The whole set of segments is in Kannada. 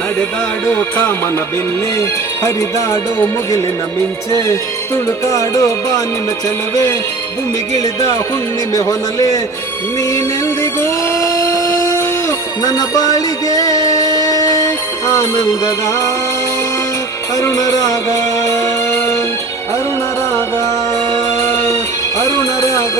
ನಡೆದಾಡೋ ಕಾಮನ ಬೆನ್ನೆ, ಹರಿದಾಡೋ ಮುಗಿಲಿನ ಮಿಂಚೆ, ತುಳುಕಾಡೋ ಬಾನಿನ ಚೆಲುವೆ, ಭೂಮಿಗಿಳಿದ ಹುಣ್ಣಿಮೆ ಹೊನಲೆ, ನೀನೆಂದಿಗೂ ನನ್ನ ಬಾಳಿಗೆ ಆನಂದದ ಅರುಣರಾಗ, ಅರುಣರಾಗ, ಅರುಣರಾಗ.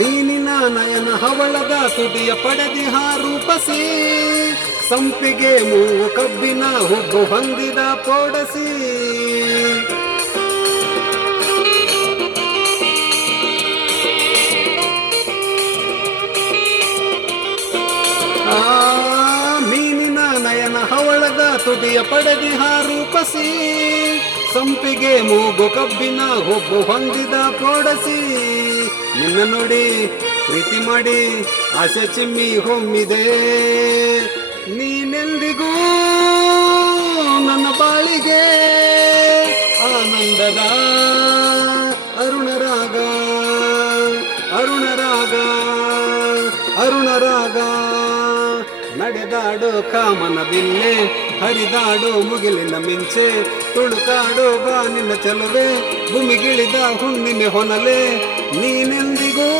ನೀನಿನ ನಯನ ಹವಳದ ತುದಿಯ ಪಡೆದಿಹ ರೂಪಸಿ, ಸಂಪಿಗೆ ಮೂವು ಕಬ್ಬಿನ ಹುಬ್ಬು ಹೊಂದಿದ ಪೋಡಸಿ, ಮೀನಿನ ನಯನ ಹವಳದ ತುದಿಯ ಪಡೆದಿಹ ರೂಪಸಿ, ಸಂಪಿಗೆ ಮೂಗು ಕಬ್ಬಿನ ಹುಬ್ಬು ಹೊಂದಿದ ಪೋಡಸಿ, ನಿನ್ನ ನೋಡಿ ಪ್ರೀತಿ ಮಾಡಿ ಆಸೆ ಚಿಮ್ಮಿ ಹೊಮ್ಮಿದೆ, ನೀನೆಂದಿಗೂ ನನ್ನ ಬಾಳಿಗೆ ಆನಂದದ ಅರುಣರಾಗ, ಅರುಣರಾಗ, ಅರುಣರಾಗ. ನಡೆದಾಡೋ ಕಾಮನ ಬಿಲ್ಲೆ, ಹರಿದಾಡೋ ಮುಗಿಲಿನ ಮಿಂಚೆ, ತುಳುಕಾಡೋ ಬಾನಿನ ಚೆಲುವೆ, ಭೂಮಿಗಿಳಿದ ಹುಣ್ಣಿಮೆ ಹೊನಲೆ, ನೀನೆಂದಿಗೂ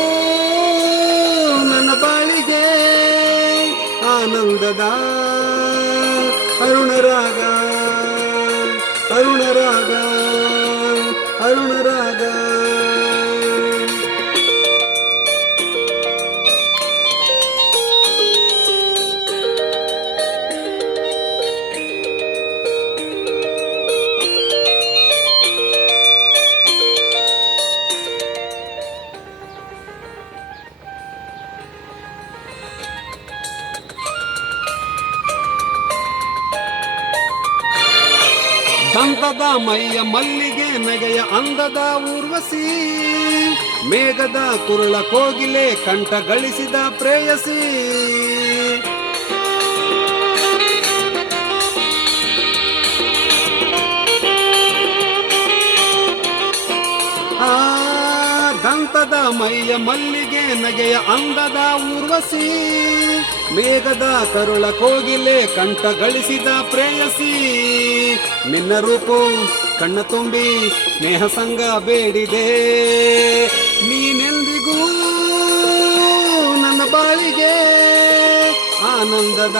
ನನ್ನ ಬಾಳಿಗೆ ಆನಂದದ ಅರುಣರಾಗ, ಅರುಣರಾಗ, ಅರುಣರಾಗ. ದಂತದ ಮೈಯ ಮಲ್ಲಿಗೆ ನಗೆಯ ಅಂದದ ಊರ್ವಶಿ, ಮೇಘದ ಕುರುಳ ಕೋಗಿಲೆ ಕಂಠ ಗಳಿಸಿದ ಪ್ರೇಯಸಿ, ದಂತದ ಮೈಯ ಮಲ್ಲಿಗೆ ನಗೆಯ ಅಂದದ ಊರ್ವಶಿ, ಮೇಘದ ಕರುಳ ಕೋಗಿಲೆ ಕಂಠ ಗಳಿಸಿದ ಪ್ರೇಯಸಿ, ನಿನ್ನ ರೂಪು ಕಣ್ಣ ತುಂಬಿ ಸ್ನೇಹ ಸಂಗ ಬೇಡಿದೆ, ನೀನೆಂದಿಗೂ ನನ್ನ ಬಾಳಿಗೆ ಆನಂದದ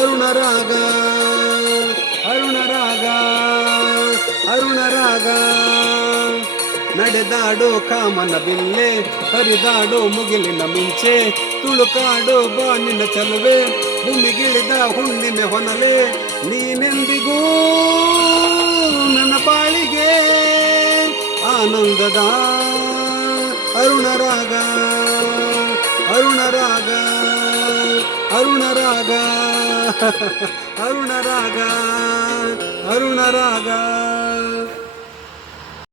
ಅರುಣರಾಗ, ಅರುಣರಾಗ, ಅರುಣರಾಗ. ನಡೆದಾಡೋ ಕಾಮನ ಬಿಲ್ಲೆ, ಹರಿದಾಡೋ ಮುಗಿಲಿನ ಮಿಂಚೆ, ತುಳುಕಾಡೋ ಬಾನಿನ ಚೆಲುವೆ, ಭೂಮಿಗಿಳಿದ ಹುಣ್ಣಿಮೆ ಹೊನಲೆ, ನೀನೆಂದಿಗೂ ನನ್ನ ಬಾಳಿಗೆ ಆನಂದದ ಅರುಣರಾಗ, ಅರುಣರಾಗ, ಅರುಣರಾಗ, ಅರುಣರಾಗ, ಅರುಣರಾಗ.